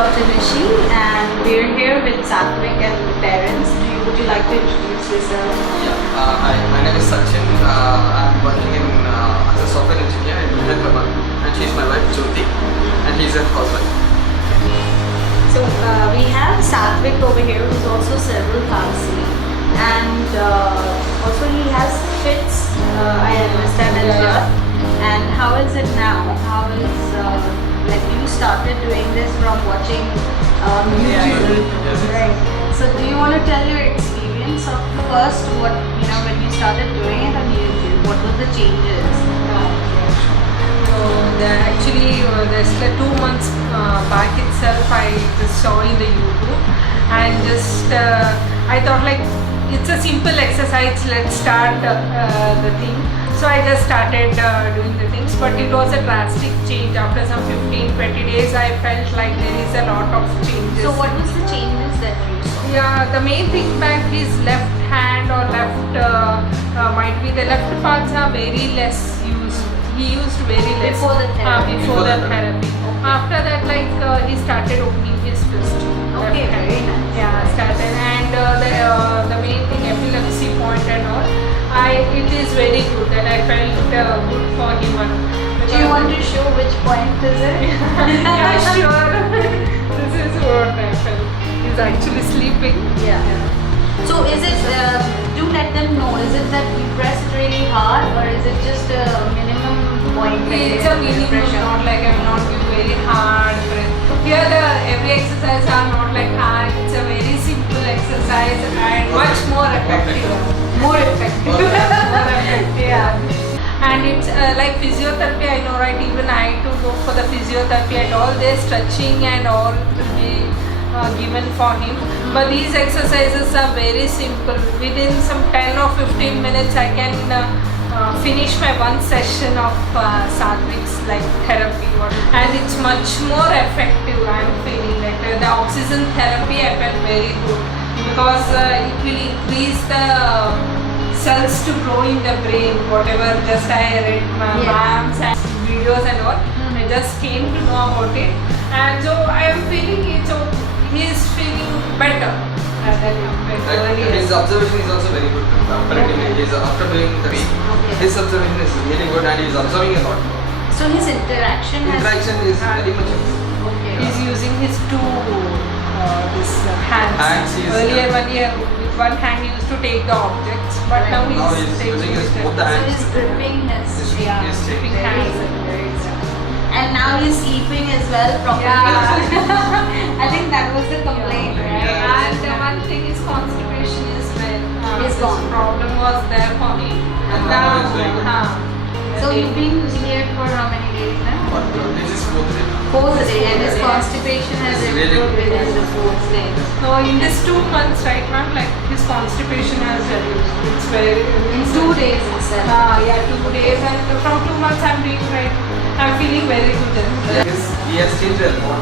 Dr. Nishi, and we're here with Satvik and parents. Would you like to introduce yourself? Yeah, hi, my name is Sachin. I'm working as a software engineer in Hyderabad, and she's my wife Jyoti, and he's a husband. So we have Satvik over here, who's also cerebral palsy, and also he has fits. I understand as well. And how is it now? How is like you started doing this from watching YouTube? Yes. Right. So do you want to tell your experience of first what when you started doing it on YouTube? What were the changes? So actually, there's 2 months back itself, I just saw in the YouTube and just I thought like it's a simple exercise. Let's start the thing. So I just started doing the things, but it was a drastic change. After some 15-20 days, I felt like there is a lot of changes. So what was the changes that you saw? Yeah, the main thing back his left hand or left might be the left parts are very less used. He used very less Before the therapy. Before the therapy. After that, like he started opening his fist. Okay, left hand. very nice. Yeah, started, and the main thing, epilepsy point and all. It is very good, and I felt good for him. Do you want to show which point is it? Yeah, sure. This is what I felt. He's actually sleeping. Yeah. So is it, do let them know, is it that you press it really hard or is it just a minimum point? It's a minimum, not like I will not give very hard press. Here every exercise are not like hard, it's a very simple exercise and much more effective. More effective. More effective, yeah. And it's like physiotherapy, I know, right? Even I had to go for the physiotherapy and all this stretching and all will be given for him. But these exercises are very simple. Within some 10 or 15 minutes, I can finish my one session of Satvik's like therapy, and it's much more effective. I'm feeling like the oxygen therapy I felt very good because it will increase the cells to grow in the brain. Whatever just I read ma'ams and videos and all, I just came to know about it, and so I am feeling he's feeling better. His observation is also very good. Comparatively, after doing the week, his observation is really good, and he's observing a lot. So his interaction Is very much improved. Okay. He's using his two hands. Earlier 1 year with one hand he used to take the objects, but now Now he's using his both the So hands. his gripping has He's changed. taking Very hands. good, very good. And now he's sleeping as well properly. Yeah. I think that was the complaint, right? Yeah. And one thing is constipation is when Is this gone. problem was there for me. And now it's very good. So you've been here for how many days now? This is fourth day. Fourth day, and his constipation has It's really improved good. within the fourth day. So in this 2 months, right, ma'am, like his constipation has reduced. It's very In 2 days itself. yeah, 2 days, and from 2 months I'm doing right. I'm feeling very good. He has changed a lot.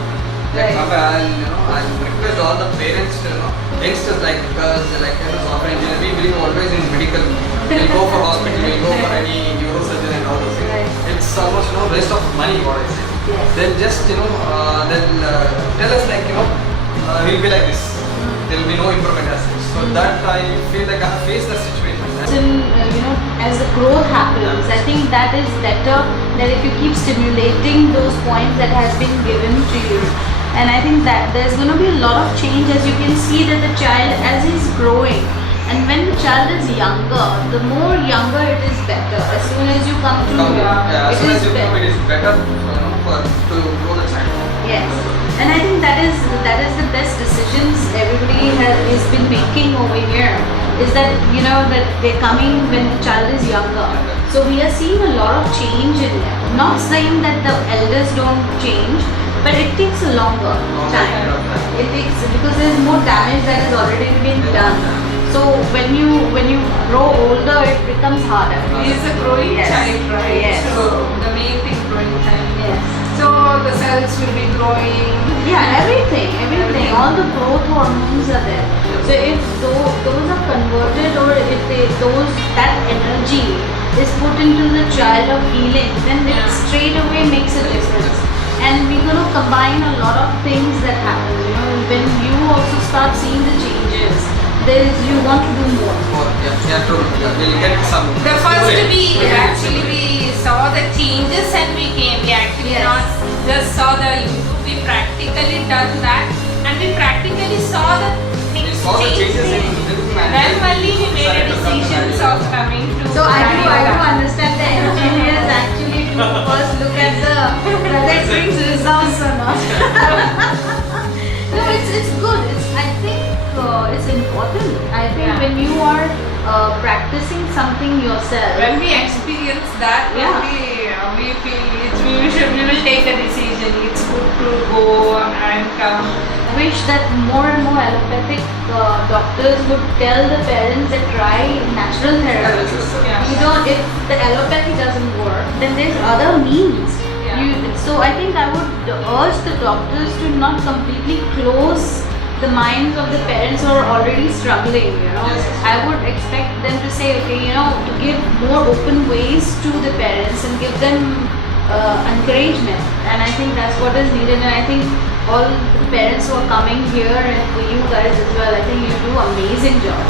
Like, I'll request all the parents to, youngsters like, because like software engineer, we believe always in medical. We'll go for hospital, we'll go for any neurosurgeon and all those things. Right. It's almost waste of money, what I say. Yes. Then just they'll tell us like we'll be like this. There will be no improvement as such. So that I feel like I have faced the situation. As the growth happens, I think that is better that if you keep stimulating those points that has been given to you. And I think that there's going to be a lot of change as you can see that the child as he's growing. And when the child is younger, the more younger it is better. As soon as you come to As it soon is as you better. come, it is better to grow the child. Yes, and I think that is the best decisions everybody has been making over here. Is that that they're coming when the child is younger. So we are seeing a lot of change in them. Not saying that the elders don't change, but it takes a longer time. It takes because there's more damage that has already been done. So when you grow older, it becomes harder. He is a growing Yes. child, right? Yes. So the main thing, growing child. Yes. So the cells will be growing. Yeah, everything. All the growth hormones are there. So if those are converted, or if that energy is put into the child of healing, then it straight away makes a difference. and we're going to combine a lot of things that happen. You know, when you also start seeing the changes, you want to do more. Yeah, true. Yeah, we'll get some. The first we Actually, we saw the changes and we came. We actually Yes. not just saw the YouTube. We practically done that and we practically saw the we things saw the changes in changing. them and Then only we made a decided to come to decision Bangalore. of coming to. So I do Bangalore. understand the engineers actually do first look at whether it brings results or not. No, it's good. I think it's important. I think Yeah. when you are practicing something yourself. When we experience that, Yeah. we feel we will take a decision. It's good to go and come. I wish that more and more allopathic doctors would tell the parents that try natural therapies. Yeah. You know, if the allopathy doesn't work, then there's other means. Yeah. So I think I would urge the doctors to not completely close the minds of the parents who are already struggling. You know, Yes. I would expect them to say, okay, you know, to give more open ways to the parents and give them encouragement. And I think that's what is needed. And I think all the parents who are coming here and for you guys as well, I think you do amazing job.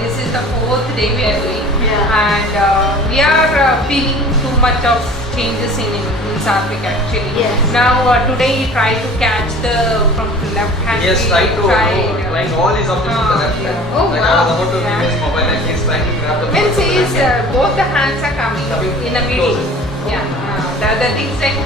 This is the fourth day we are doing. Yeah. And we are feeling too much of changes in Satvik actually. Yes. Now today he tried to catch from the left hand. Yes, we trying to tried. trying all his objects with the left Yeah. hand. Oh, Like wow. I was about to Yeah. give his mobile and he's trying to grab the Means phone with the left hand. both the hands are coming Coming in a middle. close. Yeah. The other things like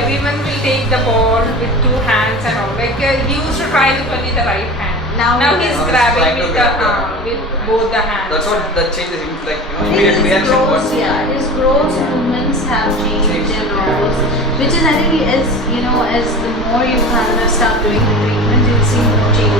everyone will take the ball with two hands and all. Like he used to try with only the right hand. Now he's he's grabbing trying to with grab with both the hands. That's what the change is. Like, you know, I think immediate his reaction. gross, What? yeah, his gross movements have changed and all, which is I think as you know, as the more you kind of start doing the treatment, you'll see more changes.